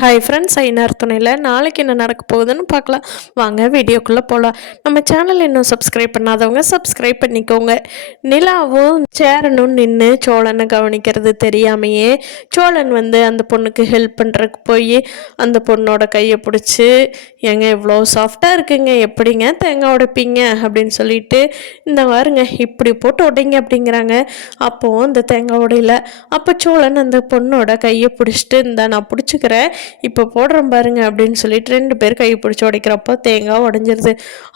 Hi friends, ஐநார் துணையில் நாளைக்கு என்ன நடக்க போகுதுன்னு பார்க்கலாம். வாங்க வீடியோக்குள்ளே போகலாம். நம்ம சேனல் இன்னும் சப்ஸ்கிரைப் பண்ணாதவங்க சப்ஸ்கிரைப் பண்ணிக்கோங்க. நிலாவும் சேரனும் நின்று சோழனை கவனிக்கிறது தெரியாமையே சோழன் அந்த பொண்ணுக்கு ஹெல்ப் பண்ணுறதுக்கு போய் அந்த பொண்ணோட கையை பிடிச்சி, ஏங்க இவ்வளோ சாஃப்டாக இருக்குங்க, எப்படிங்க தேங்காய் உடைப்பீங்க அப்படின்னு சொல்லிட்டு, இந்த வாருங்க இப்படி போட்டு உடைங்க அப்படிங்கிறாங்க. அப்போது அந்த தேங்காய் உடையில அப்போ சோழன் அந்த பொண்ணோட கையை பிடிச்சிட்டு, நான் பிடிச்சிக்கிறேன், இப்போ போடுறோம் பாருங்க அப்படின்னு சொல்லிட்டு 2 பேர் கை பிடிச்சி உடைக்கிறப்போ தேங்காய் உடஞ்சிருது.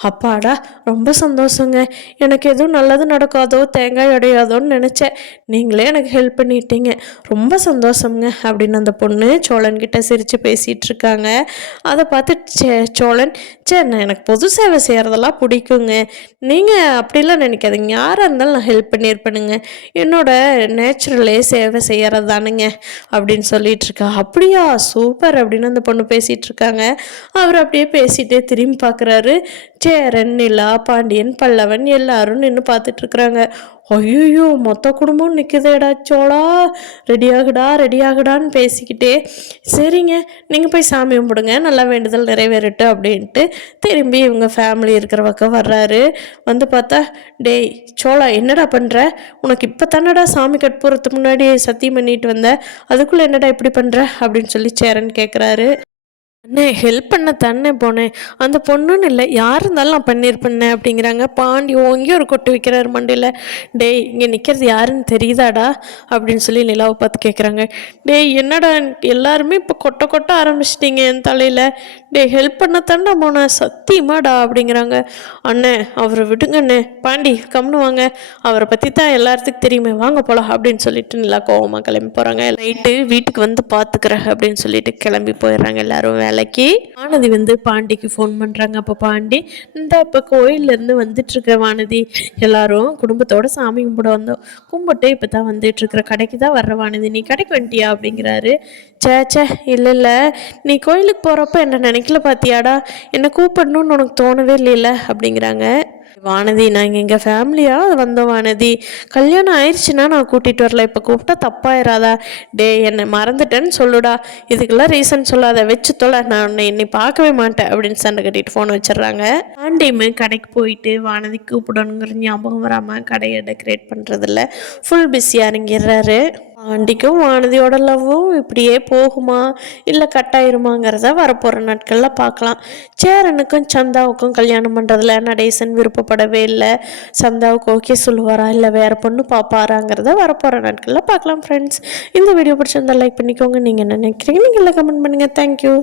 அப்பாடா, ரொம்ப சந்தோஷங்க, எனக்கு எதுவும் நல்லது நடக்காதோ தேங்காய் உடையாதோன்னு நினச்சேன், நீங்களே எனக்கு ஹெல்ப் பண்ணிட்டீங்க, ரொம்ப சந்தோஷங்க அப்படின்னு அந்த பொண்ணு சோழன்கிட்ட சிரித்து பேசிகிட்டு இருக்காங்க. அதை பார்த்து சோழன், எனக்கு பொது சேவை செய்கிறதெல்லாம் பிடிக்குங்க, நீங்கள் அப்படிலாம் நினைக்காதீங்க, யாராக இருந்தாலும் நான் ஹெல்ப் பண்ணியிருப்பேனுங்க, என்னோட நேச்சுரலே சேவை செய்கிறது தானுங்க அப்படின்னு சொல்லிட்டு இருக்கா. அப்படியா, சூப்பர் அப்படின்னு அந்த பொண்ணு பேசிகிட்டு இருக்காங்க. அவர் அப்படியே பேசிகிட்டே திரும்பி பார்க்குறாரு. சேரன், நிலா, பாண்டியன், பல்லவன் எல்லாரும் நின்று பார்த்துட்ருக்குறாங்க. ஐயோ, மொத்த குடும்பம் நிற்குதேடா சோழா, ரெடியாகுடான்னு பேசிக்கிட்டே, சரிங்க நீங்கள் போய் சாமி கும்பிடுங்க, நல்லா வேண்டுதல் நிறைவேறட்டும் அப்படின்ட்டு திரும்பி இவங்க ஃபேமிலி இருக்கிற பக்கம் வர்றாரு. பார்த்தா, டேய் சோழா, என்னடா பண்ணுற, உனக்கு இப்போ தானடா சாமி கற்பூரத்துக்கு முன்னாடி சத்தியம் பண்ணிட்டு வந்த, அதுக்குள்ளே என்னடா இப்படி பண்ணுற அப்படின்னு சொல்லி சேரன் கேட்குறாரு. அண்ணே, ஹெல்ப் பண்ண தானே போனேன், அந்த பொண்ணுன்னு இல்லை, யார் இருந்தாலும் நான் பண்ணியிருப்பேண்ணே அப்படிங்கிறாங்க. பாண்டி ஓங்கி ஒரு கொட்டு வைக்கிறாரு மண்டையில். டேய், இங்கே நிற்கிறது யாருன்னு தெரியுதாடா அப்படின்னு சொல்லி நிலாவை பார்த்து கேட்குறாங்க. டேய் என்னடா எல்லாருமே இப்போ கொட்ட ஆரம்பிச்சிட்டிங்க என் தலையில், டேய் ஹெல்ப் பண்ண தானே போனேன் சத்தியமாடா அப்படிங்கிறாங்க. அண்ணே அவரை விடுங்கண்ணே, பாண்டி கம்னு வாங்க, அவரை பற்றி தான் எல்லாத்துக்கும் தெரியுமே, வாங்க போகலாம் அப்படின்னு சொல்லிட்டு நிலா கோவமாக கிளம்பி போகிறாங்க. நைட்டு வீட்டுக்கு பார்த்துக்கிறேன் அப்படின்னு சொல்லிட்டு கிளம்பி போயிடுறாங்க எல்லாரும் வேலைக்கு. வானதி பாண்டிக்கு ஃபோன் பண்ணுறாங்க. அப்போ பாண்டி, இப்போ கோயிலேருந்து வந்துட்டுருக்க வானதி, எல்லாரும் குடும்பத்தோட சாமி கும்பிட வந்தோம், கும்பிட்டு இப்போ தான் வந்துட்டுருக்குற, கடைக்கு தான் வர்ற வானதி, நீ கடைக்கு வந்துட்டியா அப்படிங்கிறாரு. சே இல்லை, நீ கோயிலுக்கு போகிறப்ப என்ன நினைக்கல பார்த்தியாடா, என்னை கூப்பிடணும்னு உனக்கு தோணவே இல்லைல்ல அப்படிங்கிறாங்க. வானதி, நாங்கள் எங்கள் ஃபேமிலியாக வந்தோம் வானதி, கல்யாணம் ஆயிடுச்சுன்னா நான் கூட்டிகிட்டு வரல, இப்போ கூப்பிட்டா தப்பாயிராதா, டே என்னை மறந்துட்டேன்னு சொல்லுடா, இதுக்கெல்லாம் ரீசன் சொல்லாத, வச்சு தொலை, நான் உன்னை என்னை பார்க்கவே மாட்டேன் அப்படின்னு சண்டை கட்டிட்டு ஃபோன் வச்சிடுறாங்க. ஆண்டியுமே கடைக்கு போயிட்டு வானதி கூப்பிடணுங்கிற ஞாபகம் வராமல் கடையை டெக்கரேட் பண்ணுறதில்ல ஃபுல் பிஸியாக இறங்கிடுறாரு. ஆண்டிக்கும் வானதியோட லவ்வும் இப்படியே போகுமா இல்லை கட்டாயிருமாங்கிறத வரப்போகிற நாட்களில் பார்க்கலாம். சேரனுக்கும் சந்தாவுக்கும் கல்யாணம் பண்ணுறதுல நடேசன் விருப்பப்படவே இல்லை. சந்தாவுக்கு ஓகே சொல்லுவாரா இல்லை வேறு பொண்ணு பார்ப்பாராங்கிறத வரப்போகிற நாட்களில் பார்க்கலாம். ஃப்ரெண்ட்ஸ், இந்த வீடியோ பிடிச்சிருந்தா லைக் பண்ணிக்கோங்க. நீங்கள் என்ன நினைக்கிறீங்க நீங்கள் கமெண்ட் பண்ணுங்கள். தேங்க்யூ.